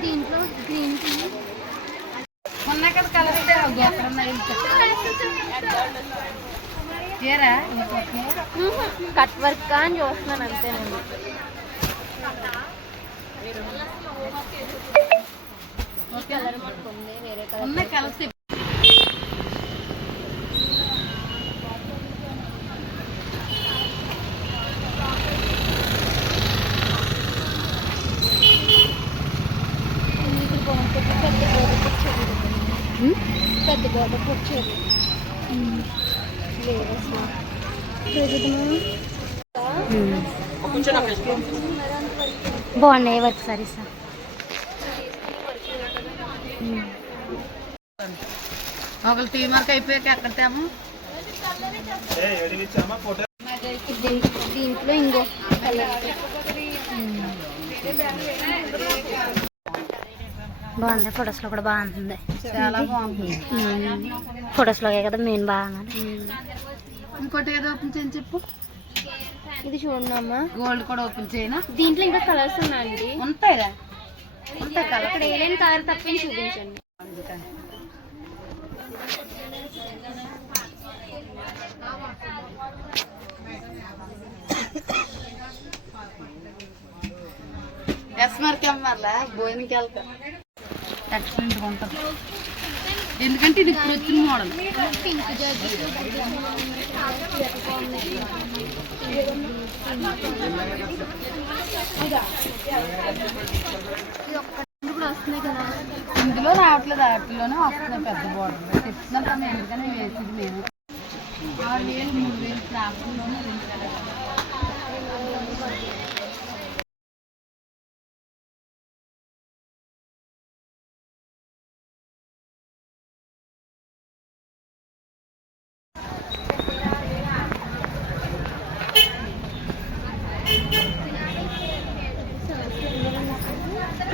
దీంట్లో green tea మొన్న కదా కలిస్తే కట్ వర్క్ అని చూస్తున్నాను అంతే నేను ఈ కలర్ మట్టుకుంది వేరే కలర్ కలిసి ఇక్కడ బాగుంటుంది పెద్ద గోడ పొచ్చేది పెద్ద గోడ పొచ్చేది లేదు అసలు. బాగున్నాయి వర్క్ సారీస్. ఒకళ్ళు టీ మార్క్ అయిపోయాక ఎక్కడ తేము? దీంట్లో ఇంకో బాగుంది. ఫొటోస్లో కూడా బాగుంటుంది. చాలా బాగుంటుంది ఫొటోస్ లోకే కదా మెయిన్ బాగా ఇంకోటి ఏదో ఓపెన్ చేయని చెప్పు. ఇది చూడండి అమ్మ. గోల్డ్ కూడా ఓపెన్ చేయనా? దీంట్లో ఇంకా కలర్స్ ఉన్నాయండి. ఉంటాయిరా ఉంటాయి కదా ఇక్కడ ఏదైనా కలర్ తప్పని చూపించండి. ఎస్ మార్క్ అమ్మాలా భోజనంకి వెళ్తా. ఎక్సలెంట్గా ఉంటుంది ఎందుకంటే ఇది ఇప్పుడు వచ్చిన మోడల్. ఇందులో రావట్లేదు వాటిలోనే వస్తున్నాయి పెద్ద బోర్డర్ చెప్తున్నాం కానీ ఎందుకని వేసింది మేము ఆరు వేలు మూడు వేలు క్రాఫ్ట్లోనే